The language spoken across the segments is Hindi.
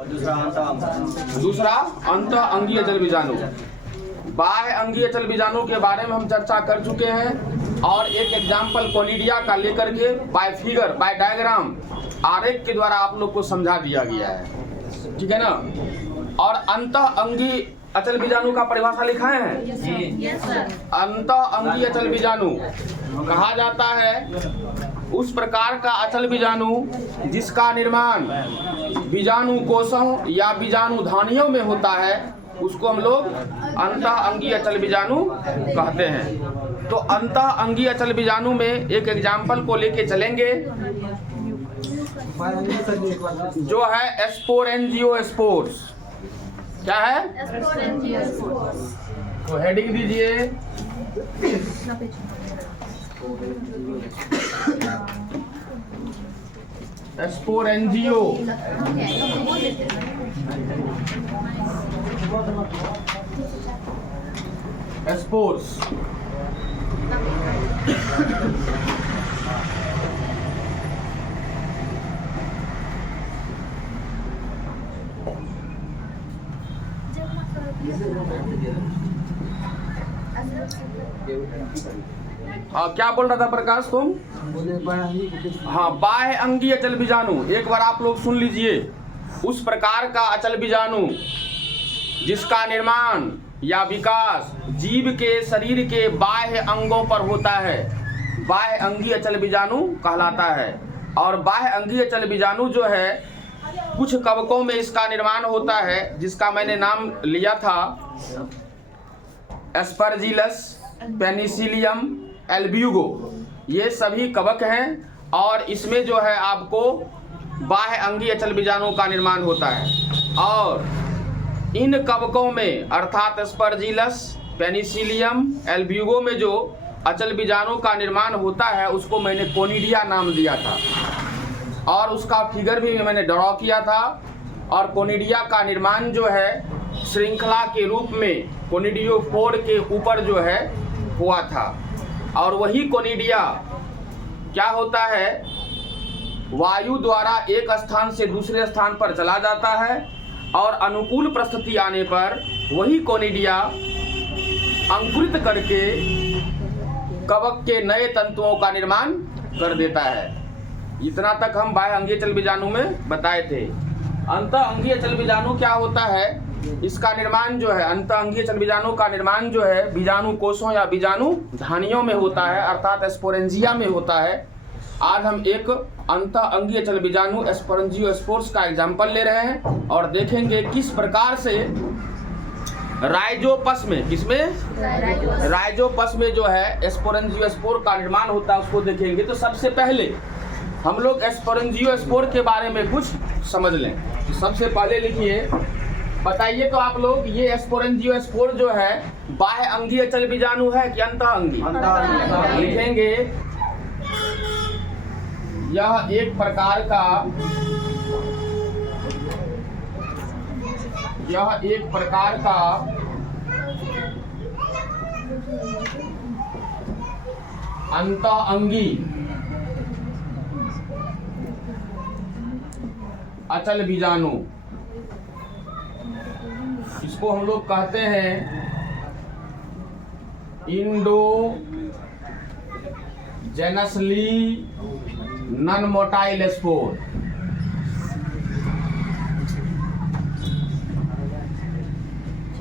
दूसरा अंत अंगीय जल बीजाणु। बाह्य अंगीय जल बीजाणु के बारे में हम चर्चा कर चुके हैं और एक एग्जाम्पल कोनिडिया का लेकर के बाय फिगर बाय डायग्राम आरेख के द्वारा आप लोग को समझा दिया गया है, ठीक है ना। और अंत अंगीय अचल बीजाणु का परिभाषा लिखा है। अंत अंगीय अचल बीजाणु कहा जाता है उस प्रकार का अचल बीजाणु जिसका निर्माण बीजाणु कोषों या बीजाणु धानियों में होता है, उसको हम लोग अंत अंगीय अचल बीजाणु कहते हैं। तो अंत अंगीय अचल बीजाणु में एक एग्जाम्पल को लेके चलेंगे जो है स्पोरेंजियोस्पोर्स। क्या है? तो हेडिंग दीजिए स्पोरेंजियो स्पोर्स। क्या बोल रहा था प्रकाश तुम? हाँ, बाह्य अंगीय अचल बीजाणु एक बार आप लोग सुन लीजिए। उस प्रकार का अचल बीजाणु जिसका निर्माण या विकास जीव के शरीर के बाह्य अंगों पर होता है, बाह्य अंगीय अचल बीजाणु कहलाता है। और बाह्य अंगीय अचल बीजाणु जो है कुछ कवकों में इसका निर्माण होता है, जिसका मैंने नाम लिया था एस्परजिलस, पेनिसिलियम, एल्ब्यूगो। ये सभी कवक हैं और इसमें जो है आपको बाह्य अंगीय अचल बीजाणु का निर्माण होता है। और इन कवकों में अर्थात एस्परजिलस, पेनिसिलियम, एल्ब्यूगो में जो अचल बीजाणु का निर्माण होता है उसको मैंने कोनिडिया नाम दिया था और उसका फिगर भी मैंने ड्रॉ किया था। और कोनिडिया का निर्माण जो है श्रृंखला के रूप में कोनिडियोफोर के ऊपर जो है हुआ था। और वही कोनिडिया क्या होता है, वायु द्वारा एक स्थान से दूसरे स्थान पर चला जाता है और अनुकूल परिस्थिति आने पर वही कोनिडिया अंकुरित करके कवक के नए तंतुओं का निर्माण कर देता है। इतना तक हम बाह्य अंगीय अचल बीजाणु में बताए थे। अंत अंगीय अचल बीजाणु क्या होता है, इसका निर्माण जो है अंत अंगीय अचल बीजाणु का निर्माण जो है बीजाणु कोषों या बीजाणु धानियों में होता है, अर्थात स्पोरेंजिया में होता है। आज हम एक अंत अंगीय अचल बीजाणु स्पोरेंजियोस्पोर्स का एग्जाम्पल ले रहे हैं और देखेंगे किस प्रकार से राइजोपस में, किसमें? राइजोपस में जो है स्पोरेंजियोस्पोर का निर्माण होता है, उसको देखेंगे। तो सबसे पहले हम लोग स्पोरेंजियोस्पोर के बारे में कुछ समझ लें। तो सबसे पहले लिखिए, बताइए तो आप लोग, ये स्पोरेंजियोस्पोर जो है बाह्य अंगीय अचल बीजाणु है कि अंत अंगीय? लिखेंगे यह एक प्रकार का अंत अंगीय अचल बीजाणु। इसको हम लोग कहते हैं endogenously non motile spore.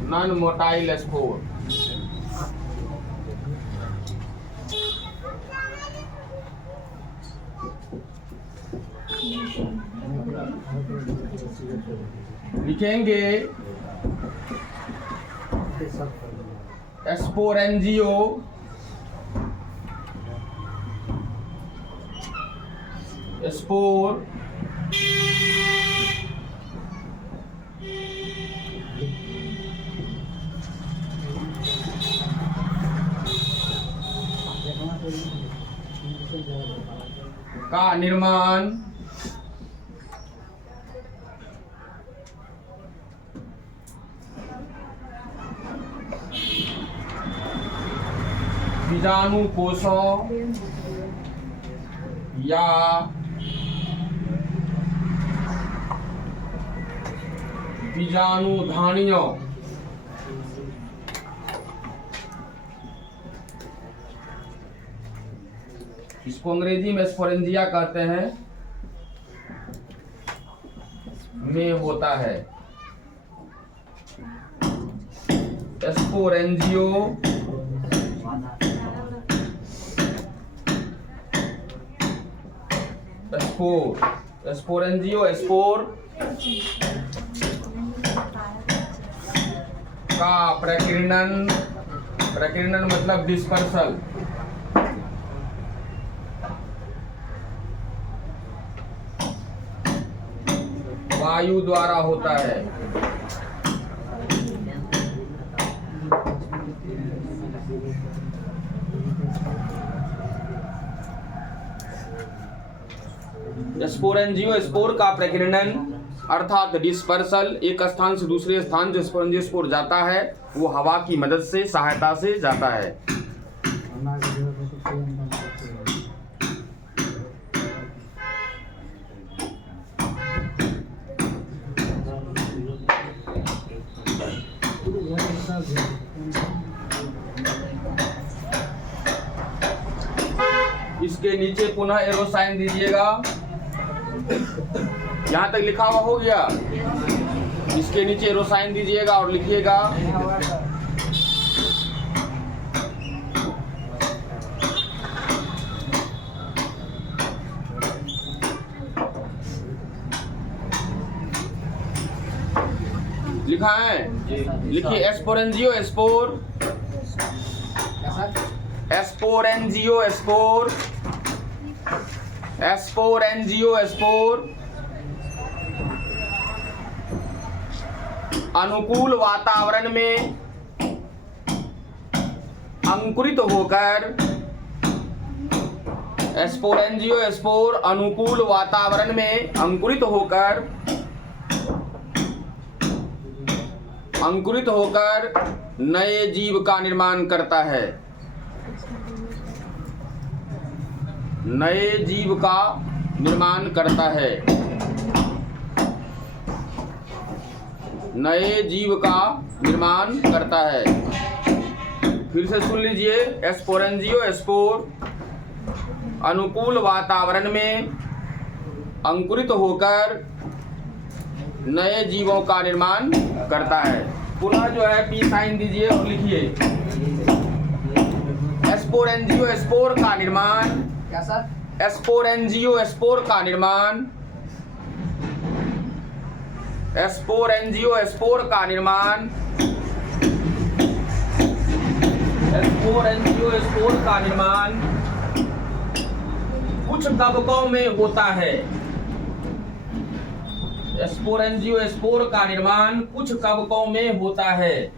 Non motile spore. लिखेंगे स्पोरेंजियो स्पोर का निर्माण बीजाणु कोषों या बीजाणुधानियों। इसको अंग्रेजी में स्पोरेंजिया कहते हैं, में होता है। स्पोरेंजियो स्पोरेंजियो स्पोर का प्रकीर्णन मतलब डिस्पर्सल, वायु द्वारा होता है। स्पोरेंजियो स्पोर का प्रकीर्णन अर्थात डिस्पर्सल, एक स्थान से दूसरे स्थान जो स्पोरेंजियो स्पोर जाता है वो हवा की मदद से, सहायता से जाता है। इसके नीचे पुनः एरो साइन दीजिएगा। यहाँ तक लिखा हुआ हो गया। इसके नीचे एरो साइन दीजिएगा और लिखिएगा लिखा है, लिखिए स्पोरेंजियो स्पोर, स्पोरेंजियो स्पोर, स्पोरेंजियो स्पोर अनुकूल वातावरण में अंकुरित होकर, स्पोरेंजियो स्पोर अनुकूल वातावरण में अंकुरित होकर नए जीव का निर्माण करता है। नए जीव का निर्माण करता है। नए जीव का निर्माण करता है। फिर से सुन लीजिए, स्पोरेंजियो स्पोर अनुकूल वातावरण में अंकुरित होकर नए जीवों का निर्माण करता है। पुनः जो है पी साइन दीजिए और लिखिए स्पोरेंजियो स्पोर का निर्माण, क्या सर? स्पोरेंजियो स्पोर का निर्माण, स्पोरेंजियो स्पोर का निर्माण, स्पोरेंजियो स्पोर का निर्माण कुछ कवकों में होता है। स्पोरेंजियो स्पोर का निर्माण कुछ कवकों में होता है।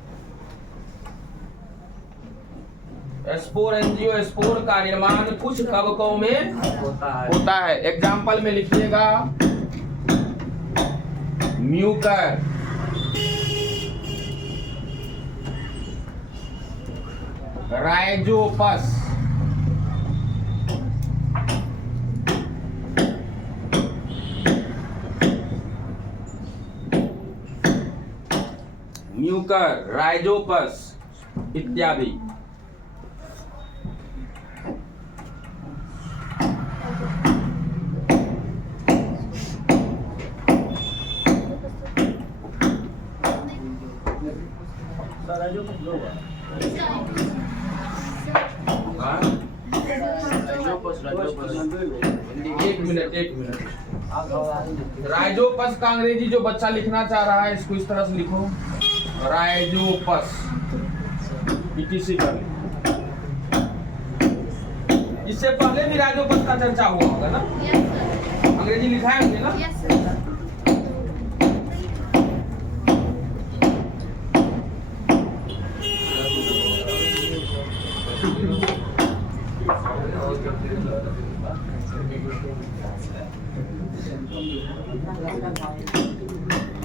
स्पोरेंजियो स्पोर का निर्माण कुछ कवकों में होता है। एग्जाम्पल में लिखिएगा म्यूकर, राइजोपस, म्यूकर, राइजोपस इत्यादि। एक मिनट। राइजोपस का अंग्रेजी जो बच्चा लिखना चाह रहा है इसको इस तरह से लिखो, राइजोपस पीटीसी कर। इससे पहले भी राइजोपस का चर्चा हुआ होगा ना? अंग्रेजी लिखा है हमने ना?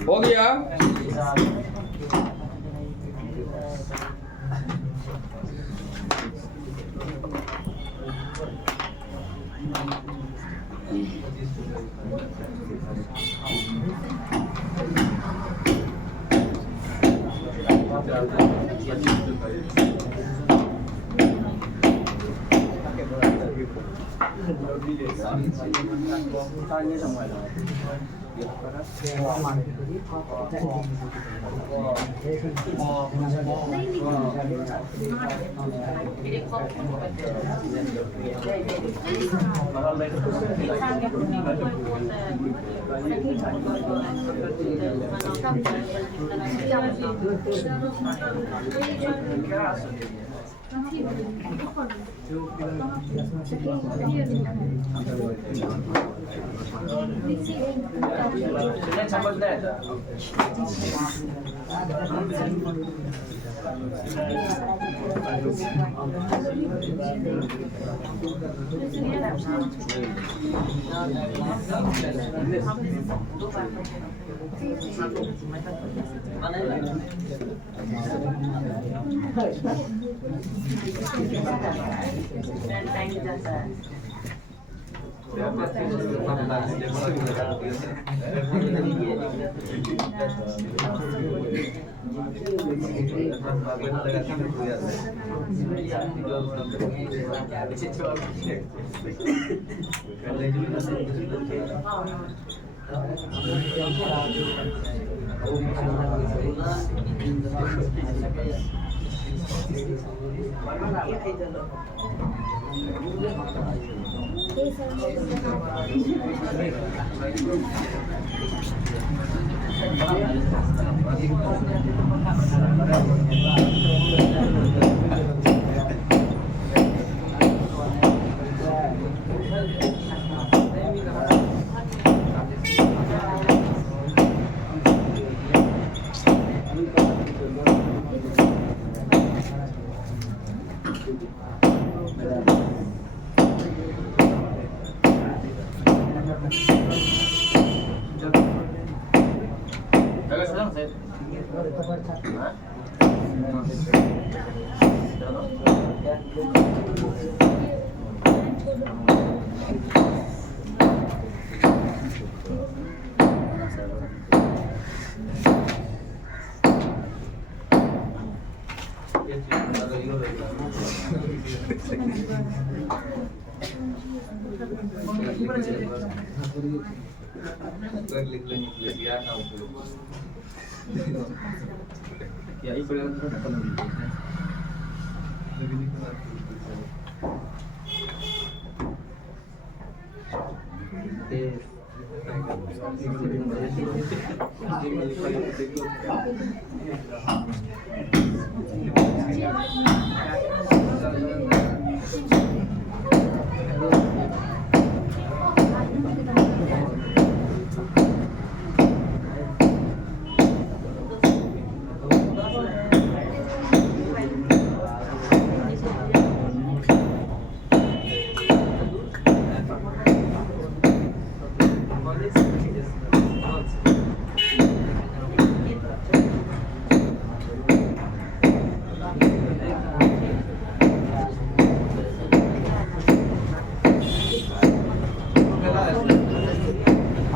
हो गया।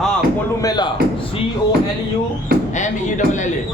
हाँ, columella, COLUMELLA।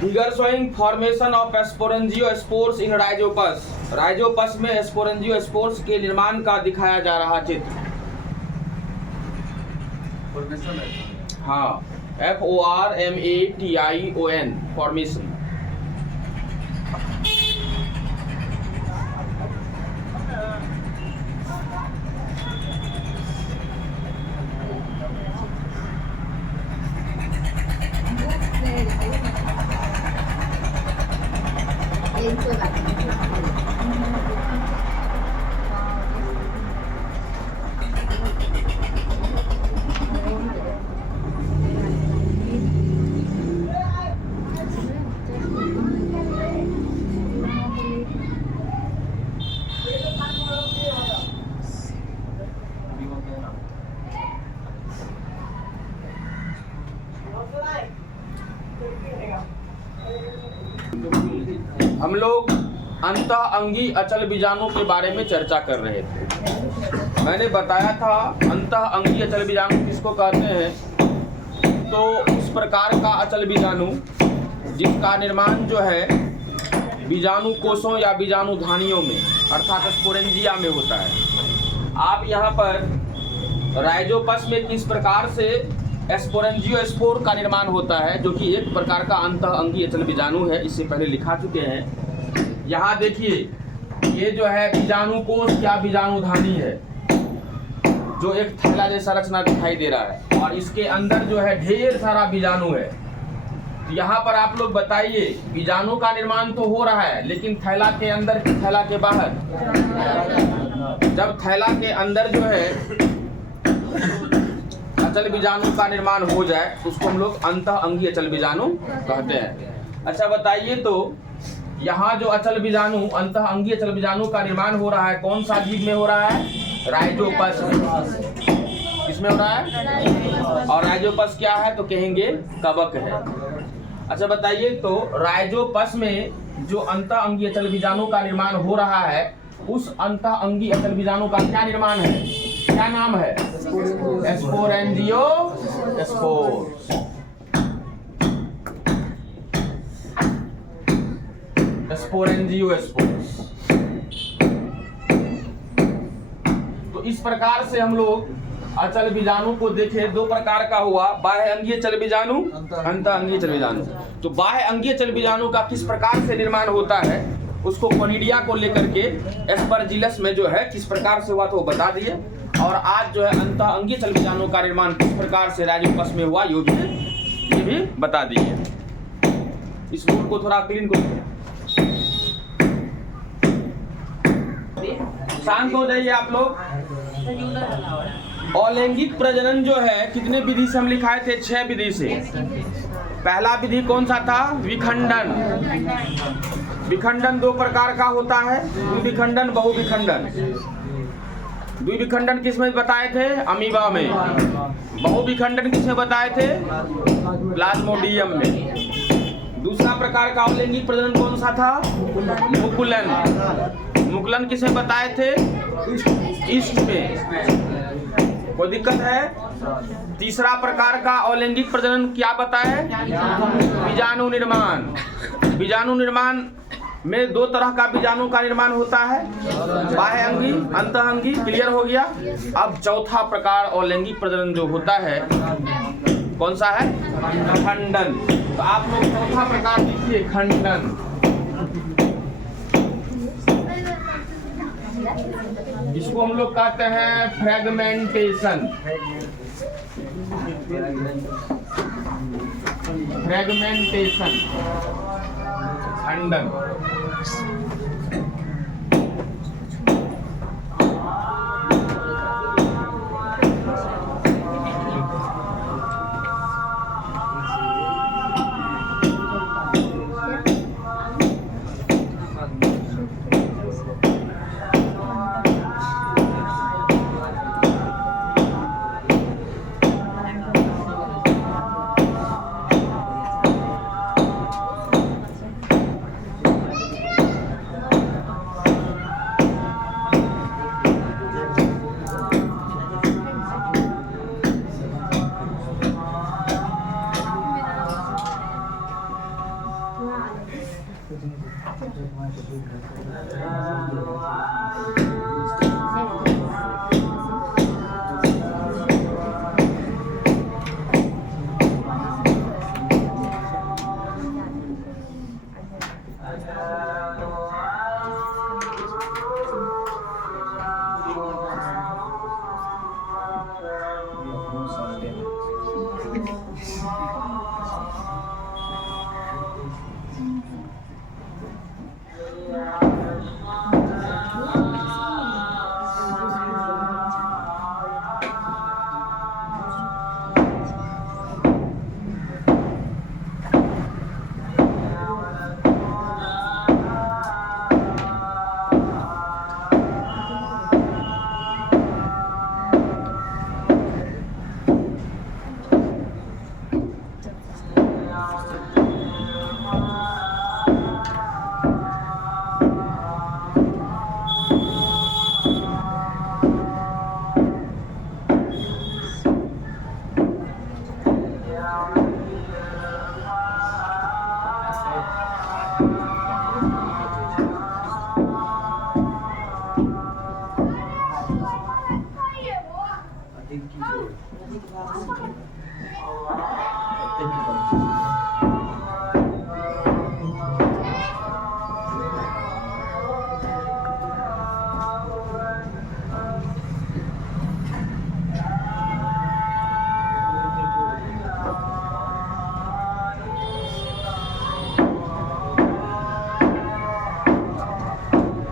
Figure showing formation of sporangiospores in Rhizopus. Rhizopus में स्पोरेंजियोस्पोर्स के निर्माण का दिखाया जा रहा चित्र। हाँ, FORMATION फॉर्मेशन। अंतः अंगी अचल बीजाणु के बारे में चर्चा कर रहे थे। मैंने बताया था अंतः अंगी अचल बीजाणु किसको कहते हैं, तो उस प्रकार का अचल बीजाणु जिसका निर्माण जो है बीजाणु कोषों या बीजाणु धानियों में अर्थात स्पोरेंजिया में होता है। आप यहाँ पर राइजोपस में किस प्रकार से स्पोरेंजियोस्पोर का निर्माण होता है, जो कि एक प्रकार का अंतः अंगी अचल बीजाणु है, इससे पहले लिखा चुके हैं। यहाँ देखिए ये जो है बीजाणु कोष या बीजाणु धानी है, जो एक थैला जैसा रचना दिखाई दे रहा है और इसके अंदर जो है ढेर सारा बीजाणु है। तो यहाँ पर आप लोग बताइए बीजाणु का निर्माण तो हो रहा है, लेकिन थैला के अंदर कि थैला के बाहर? जब थैला के अंदर जो है अचल बीजाणु का निर्माण हो जाए तो उसको हम लोग अंतः अंगी अचल बीजाणु कहते हैं। अच्छा बताइए, तो यहाँ जो अचल बीजाणु अंतः अंगी अचल बीजाणु का निर्माण हो रहा है कौन सा जीव में हो रहा है? राइजोपस में। किसमें हो रहा है? और राइजोपस क्या है तो कहेंगे कवक है। अच्छा बताइए, तो राइजोपस में जो अंतः अंगी अचल बीजाणु का निर्माण हो रहा है उस अंतः अंगी अचल बीजाणु का क्या निर्माण है, क्या नाम है? स्पोरेंजियोस्पोर। स्पोरेंजियोस्पोर। तो इस प्रकार से हम लोग अचल बीजाणु को देखे, दो प्रकार का हुआ, बाह्य अंगीय अचल बीजाणु, अंतः अंगीय अचल बीजाणु। तो बाह्य अंगीय अचल बीजाणु का किस प्रकार से निर्माण होता है उसको कोनिडिया को लेकर के एस्परजिलस में जो है किस प्रकार से हुआ तो वो बता दिए। और आज जो है अंतः अंगीय अचल बीजाणु का निर्माण किस प्रकार से राइजोपस में हुआ ये भी बता दिए। इस बोर्ड को थोड़ा क्लीन करो, शांत हो जाइए आप लोग। अलैंगिक प्रजनन जो है कितने विधि से हम लिखाए थे? 6 विधि से। पहला विधि कौन सा था? विखंडन। विखंडन 2 प्रकार का होता है, द्विविखंडन बहुविखंडन। द्विविखंडन किसमें बताए थे? अमीबा में। बहुविखंडन किसमें बताए थे? प्लाज्मोडियम में। दूसरा प्रकार का अलैंगिक प्रजनन कौन सा था? मुकुलन। मुकुलन किसमें बताए थे? ईस्ट में। कोई दिक्कत है? तीसरा प्रकार का अलैंगिक प्रजनन क्या बताए? बीजाणु निर्माण। बीजाणु निर्माण में 2 तरह का बीजाणु का निर्माण होता है, बाह्य अंगी, अंतः अंगी। क्लियर हो गया? अब चौथा प्रकार अलैंगिक प्रजनन जो होता है कौन सा है? खंडन। तो आप लोग चौथा प्रकार देखिए, खंडन। इसको हम लोग कहते हैं फ्रेगमेंटेशन। फ्रेगमेंटेशन, खंडन।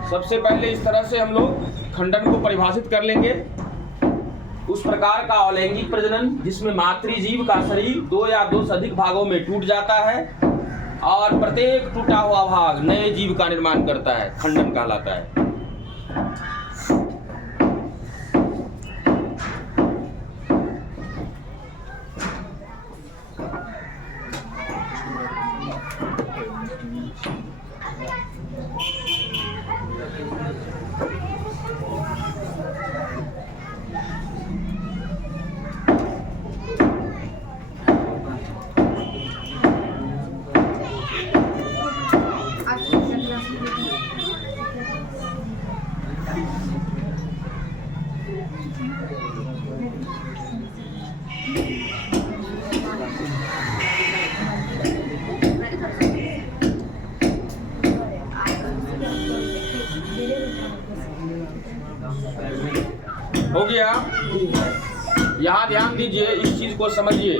सबसे पहले इस तरह से हम लोग खंडन को परिभाषित कर लेंगे। उस प्रकार का अलैंगिक प्रजनन जिसमें मातृजीव का शरीर 2 या 2 से अधिक भागों में टूट जाता है और प्रत्येक टूटा हुआ भाग नए जीव का निर्माण करता है, खंडन कहलाता है। हो गया। यहाँ ध्यान दीजिए, इस चीज को समझिए।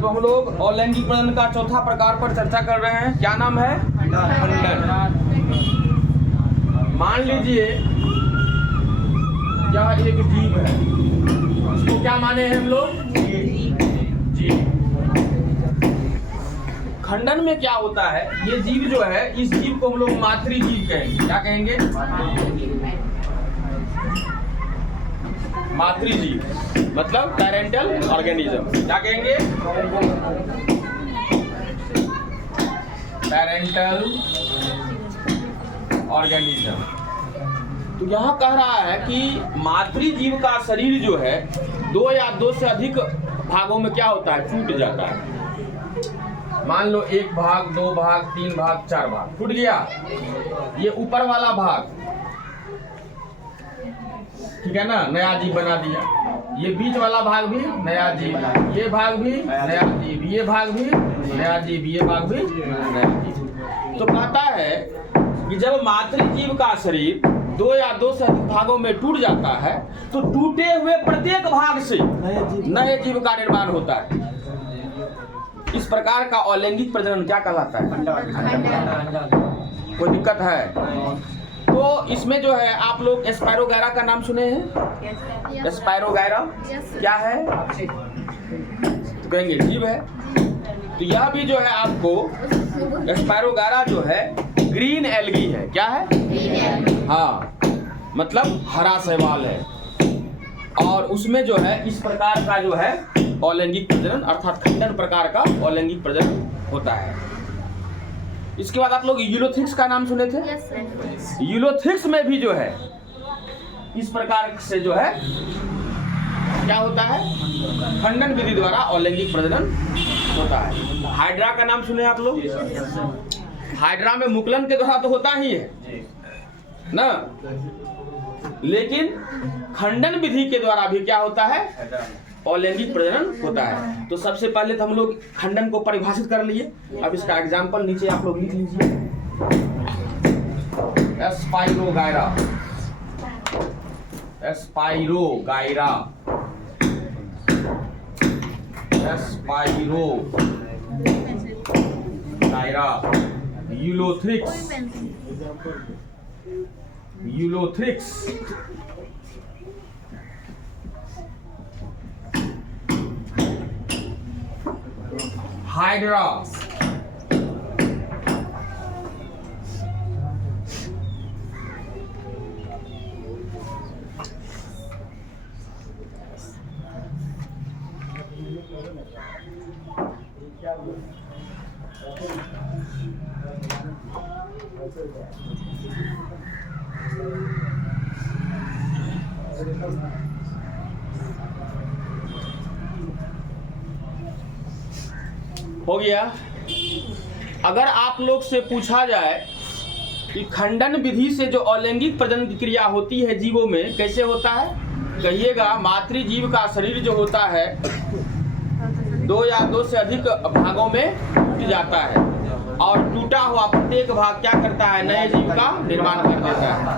तो हम लोग अलैंगिक प्रजनन का चौथा प्रकार पर चर्चा कर रहे हैं। क्या नाम है? खंडन। मान लीजिए यह एक जीव है, इसको क्या माने हैं हम लोग? जीव। खंडन में क्या होता है, ये जीव जो है, इस जीव को हम लोग मातृजीव कहेंगे। क्या कहेंगे? मातृजीव मतलब पैरेंटल ऑर्गेनिज्म। क्या कहेंगे? Parental organism. तो यहाँ कह रहा है कि मातृजीव का शरीर जो है 2 या 2 से अधिक भागों में क्या होता है? टूट जाता है। मान लो 1 भाग, 2 भाग, 3 भाग, 4 भाग टूट गया। ये ऊपर वाला भाग, ठीक है ना, नया जीव बना दिया। ये बीच वाला भाग भी नया जीव, ये भाग भी नया जीव, ये भाग भी नया जीव, ये भाग भी नया जीव। तो कहता है कि जब मातृजीव का शरीर 2 या 2 से अधिक भागों में टूट जाता है तो टूटे हुए प्रत्येक भाग से नए जीव का निर्माण होता है। इस प्रकार का अलैंगिक प्रजनन क्या कहलाता है? कोई दिक्कत है? तो इसमें जो है आप लोग स्पायरोगैरा का नाम सुने हैं? स्पायरोगैरा क्या है? तो कहेंगे जीव है। तो यह भी जो है आपको स्पायरोगैरा जो है ग्रीन एल्गी है। क्या है? हाँ, मतलब हरा शैवाल है। और उसमें जो है इस प्रकार का जो है अलैंगिक प्रजनन अर्थात खंडन प्रकार का अलैंगिक प्रजनन होता है। इसके बाद आप लोग यूलोथिक्स का नाम सुने थे? यूलोथिक्स में भी जो है इस प्रकार से जो है क्या होता है? खंडन विधि द्वारा अलैंगिक प्रजनन होता है। हाइड्रा का नाम सुने आप लोग? हाइड्रा में मुकुलन के द्वारा तो होता ही है ना, लेकिन खंडन विधि के द्वारा भी क्या होता है? अलैंगिक प्रजनन होता है। तो सबसे पहले तो हम लोग खंडन को परिभाषित कर लिए। अब इसका एग्जाम्पल नीचे आप लोग लिख लीजिए। Spirogyra, spirogyra, spirogyra, Ulothrix, Ulothrix, hydra, हो गया। अगर आप लोग से पूछा जाए कि खंडन विधि से जो अलैंगिक प्रजनन की क्रिया होती है जीवों में कैसे होता है, कहिएगा मातृजीव का शरीर जो होता है 2 या 2 से अधिक भागों में टूट जाता है और टूटा हुआ प्रत्येक भाग क्या करता है, नए जीव का निर्माण कर देता है।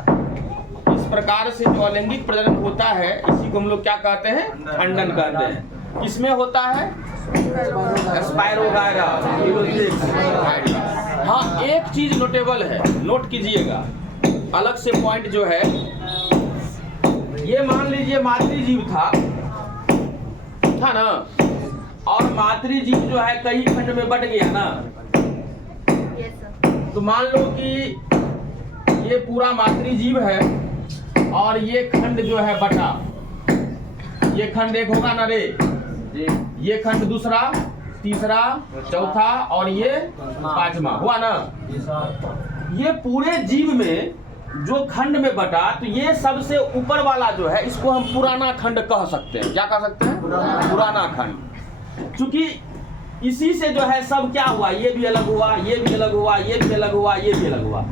इस प्रकार से जो अलैंगिक प्रजनन होता है इसी को हम लोग क्या कहते हैं, खंडन कहते हैं। इसमें होता है स्पायरोगायरा, हाँ एक चीज नोटेबल है, नोट कीजिएगा अलग से पॉइंट जो है, ये मान लीजिए मातृजीव था ना, और मातृजीव जो है कई खंड में बट गया ना, तो मान लो कि ये पूरा मातृजीव है और ये खंड जो है बटा, ये खंड एक होगा ना रे, ये खंड दूसरा, तीसरा, चौथा और ये 5वां हुआ ना। ये पूरे जीव में जो खंड में बटा, तो ये सबसे ऊपर वाला जो है इसको हम पुराना खंड कह सकते हैं। क्या कह सकते हैं, पुराना खंड। क्योंकि इसी से जो है सब क्या हुआ, ये भी अलग हुआ, ये भी अलग हुआ, ये भी अलग हुआ, ये भी अलग हुआ,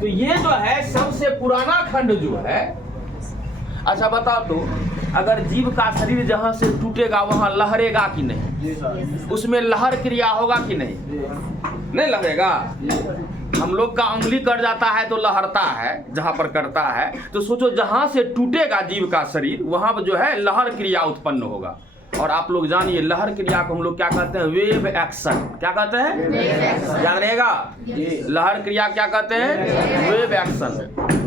तो ये जो है सबसे पुराना खंड जो है। अच्छा बताओ तो, अगर जीव का शरीर जहां से टूटेगा वहां लहरेगा कि नहीं, उसमें लहर क्रिया होगा कि नहीं, नहीं लहरेगा। हम लोग का उंगली कट जाता है तो लहरता है जहां पर कटता है, तो सोचो जहां से टूटेगा जीव का शरीर वहां पर जो है लहर क्रिया उत्पन्न होगा। और आप लोग जानिए लहर क्रिया को हम लोग क्या कहते हैं, वेव एक्शन। क्या कहते हैं, याद रहेगा, लहर क्रिया क्या कहते हैं, वेव एक्शन,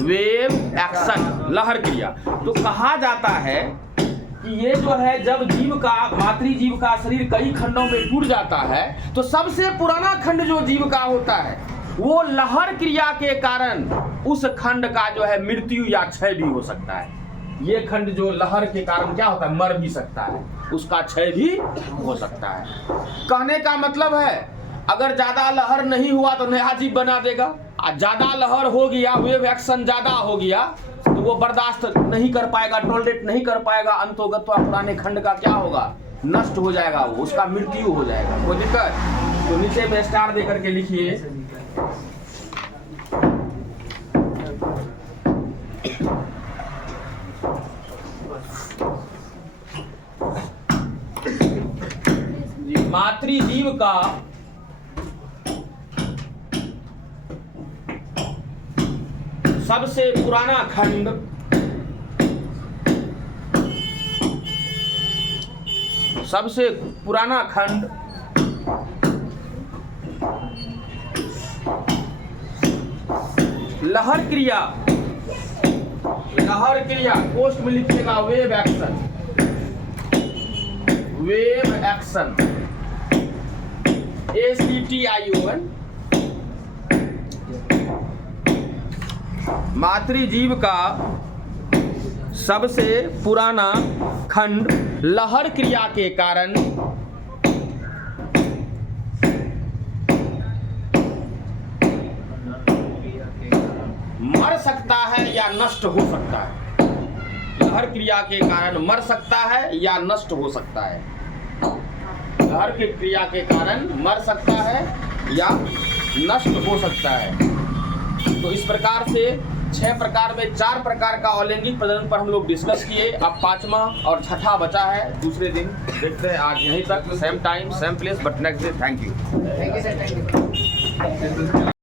वेव एक्शन लहर क्रिया। तो कहा जाता है कि ये जो है जब जीव का, मातृजीव का शरीर कई खंडों में टूट जाता है, तो सबसे पुराना खंड जो जीव का होता है वो लहर क्रिया के कारण उस खंड का जो है मृत्यु या क्षय भी हो सकता है। ये खंड जो लहर के कारण क्या होता है, मर भी सकता है, उसका क्षय भी हो सकता है। कहने का मतलब है अगर ज्यादा लहर नहीं हुआ तो नया जीव बना देगा, और ज्यादा लहर हो गया, वेव एक्शन ज्यादा हो गया तो वो बर्दाश्त नहीं कर पाएगा, टॉलरेट नहीं कर पाएगा, अंतोगत्वा पुराने खंड का क्या होगा, नष्ट हो जाएगा, वो उसका मृत्यु हो जाएगा। कोई दिक्कत तो नीचे में स्टार दे करके लिखिए। मातृजीव का सबसे पुराना खंड लहर क्रिया, पोस्ट में लिखिएगा wave action, wave action, ACTION। मातृजीव का सबसे पुराना खंड लहर क्रिया के कारण मर सकता है या नष्ट हो सकता है। लहर क्रिया के कारण मर सकता है या नष्ट हो सकता है। लहर की क्रिया के कारण मर सकता है या नष्ट हो सकता है। तो इस प्रकार से 6 प्रकार में 4 प्रकार का अलैंगिक प्रजनन पर हम लोग डिस्कस किए। अब 5वां और 6ठा बचा है, दूसरे दिन देखते हैं। आज यहीं तक, same time same place but next day. Thank you.